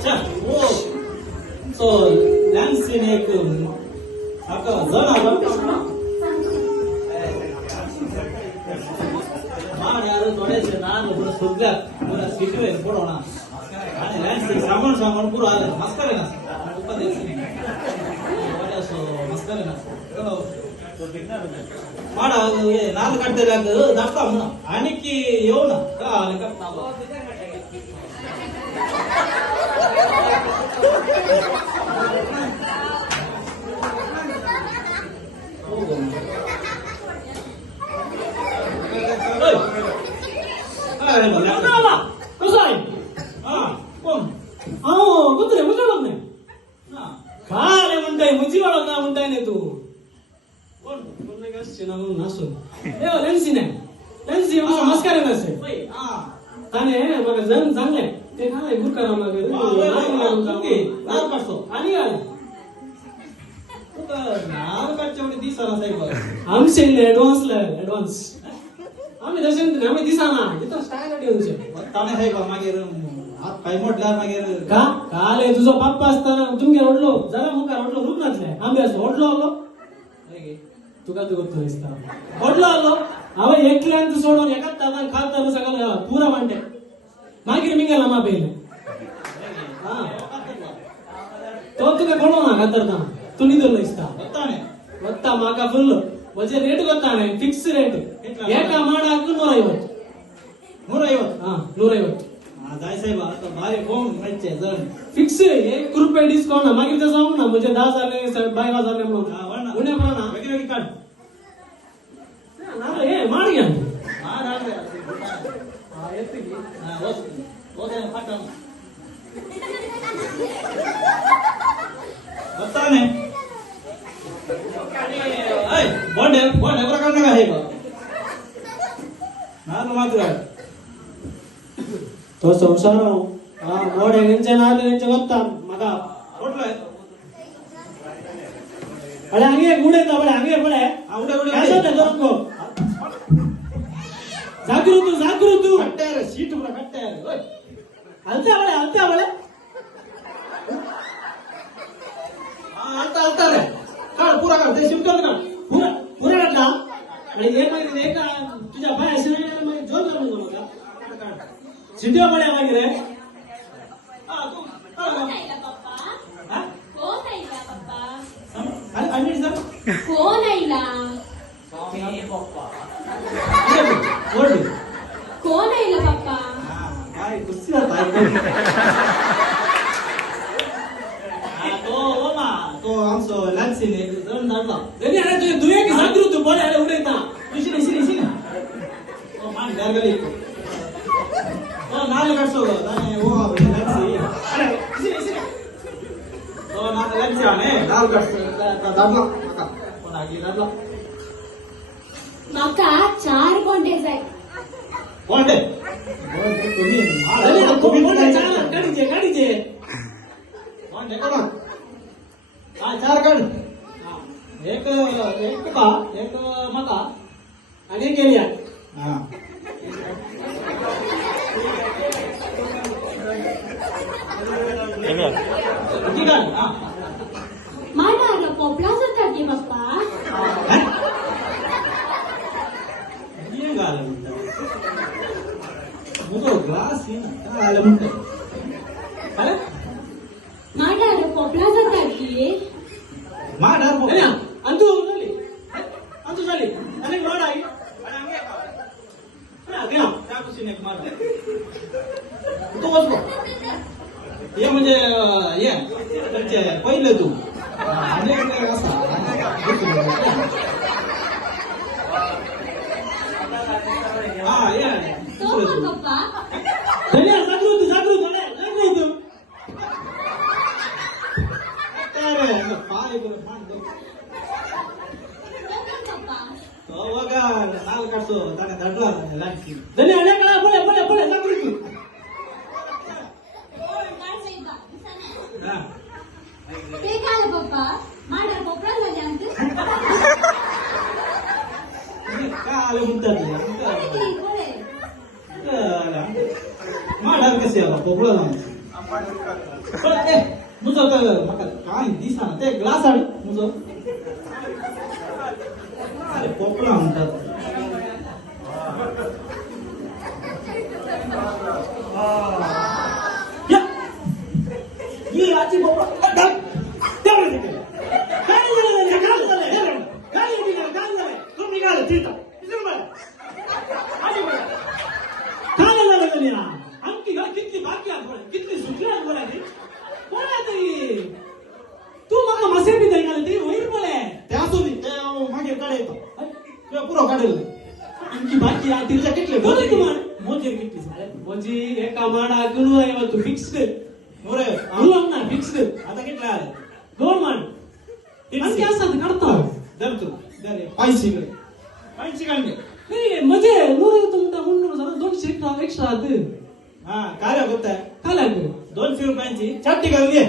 अच्छा वो तो लॅन्सीन एक साका जण आला मान यार थोडेसे ನಾನು ಕೂಡ ಸುದ್ದ ಪೂರ ಸಿಟುವೆ ಕೊಡೋಣ आणि लॅन्सीन सामान सामान पूरा आले मस्त आहे ना उपदेश ಸೊ मस्त आहे ना ಮಾಡ ನಾನು ಕಟ್ತಾರೆ ಅದು ದಾಸ್ತಾಮ आणखी येऊ ना का आले का कसं आहे कोण कुत्रे मुझे नाही काय म्हणताय मुझी वाढत ना म्हणताय नाही तू कोण नाही का शिनागून नासून लेन्सी नाही लेन्सी नमस्कार आहे नसे ताने मग जण चांगले ते काय गुरकारा मग आणि काय नाव काढच्या दिसाना साहेब आमचे ऍडव्हान्स आम्ही तसे आम्ही दिसाना तिथं स्टाईल घेऊन ताने साहेब मागे हात पाय मोडला मागे का काले तुझा पप्पा असताना तुमगे ओढलो जरा मुखार ओढलो रुग्णातले आम्ही असं ओढलो आलो तुका तू ಗೊತ್ತು ಇಸ್ತಾ ಓಡ್ಲೋ ಅಲ್ಲೋ ಅವ ಎಕ್ಲೆ ಅಂತ ಸೋಡೋ ಯಾಕಂತ ಖಾತಾನ ಸಗಲ ಪೂರ ಮಂಡೆ ಮಾಗಿರಿ ಮಿಂಗಲ್ಲ ಮಾ ಬೇಲೆ ಹಾ ತೋತುಗೆ ಕೊಡೋಣ ಗದ್ದರ್ದ ತುನಿದಲ್ಲ ಇಸ್ತಾ ಗೊತ್ತಾ ಮಾಕ ಫುಲ್ ವಜೆ ರೇಟ್ ಗೊತ್ತಾನೆ ಫಿಕ್ಸ್ ರೇಟ್ ಏಕ ಮಾಡಾಕು 150 ಹಾ 150 जाय साहेब आता भारी कोण माहिती जण फिक्स 1 रुपये डिस्काउंट मागितलं जाऊ ना म्हणजे 10 झाले 12 झाले म्हणून उन्या म्हणा वेगळी वेगळी काढ ना हे मार घ्या मार आले हा येते की हा होते फाटा बताने ऐ बॉन्ड प्रकार नका हे बा ನಾನು ಮಾತ್ರ तो संसार मोड ಹೆಂಗಂಚೆ ನಾಲ್ಕು ಹೆಂಗಂಚೆ ಗೊತ್ತಾ ಮಗ ಕೊಡ್ಲೆ ಅಳೆ ಹಂಗೆ ಗೂಡೆತ ಬಳೆ ಹಂಗೆ ಬಳೆ ಅವಡೆ ಗುಡೆ ಯಾಸತೆ ದೊರಕೋ ಜಾಗೃತು ಕಟ್ಟಾರೆ ಸೀಟ್ ಪೂರ ಕಟ್ಟಾರೆ ಓಯ್ ಅಲ್ತಾ ಬಳೆ ಅಲ್ತಾರೆ ಕಾಡ್ ಪೂರ ಕಾಡ್ ते शिफ्ट कर पूरा काढला आणि एक तुझ्या बाय असेल मग जोर कर मला सिटिया बड्या मागे कोण आईला पप्पा काय कुस्ती तो आमचो लॅन्सीन जण धाडला त्यांनी अरे तुझे दुये की जागृत बरे अरे उडयता इशी मान गारगली नाले कट्सो ताने वो लॅन्सी अरे इशी तो नाले लॅन्सी आने नाल कट्सो दाबला माका कोण आगी दाबला माका 4 कोंडे जाय कोंडे तुम्ही अरे तुम्ही कोंडे चाला काढीचे कोंडे कोण हा 4 काढ एक तुका एक मका आणि एक गेलिया हा ठीक आहे हा मानाला पोपला जाता की पप्पा ये गाल म्हणता मुगो ग्लास ये ना काय आलं म्हणता अरे मानाला पोपला जाता की माडार बोल अंतु झाली अरे रोड आई गया त्या कुशीने मार तो बसलो ये म्हणजे ये म्हणजे पहिलं तू आणि असा हा ये तो कोण पप्पा जागृत अरे पाय बरं मांड तो बघा नाल काढतो त्याने धडला लॅन्सी धन्य अनेक बोले जागृत ते काय पप्पा माडा पोपळा झाले आमचे काय आलं म्हणतात माडार कसे आला पोपळा पण ए मुजो म्हाका काय दिसना ते ग्लास हाड मुजो अरे पोपला म्हणतात या ही आजी पोपला काय झालं तुम्ही निघाले तिथं आणखी कितली बाकी कितली सुटली बोला ती तू मग मसे बी नाही ती होईल बोले त्या सोबी ते मागे कडे येतो किंवा पुरो काढेल आणखी बाकी तिरच्या कितले बोले तुम्हाला मोजी कितली मोजी एका माडा गुळू आहे तू फिक्स्ड मोरे गुळू ना फिक्स्ड आता कितले आले दोन मान आणखी असं करता दर तू दर 500 काढले नाही म्हणजे नूर तुमचा मुन्नूर झाला 200 एक्स्ट्रा हा काय होत आहे काय लागेल 200 रुपयांची चट्टी घालून ये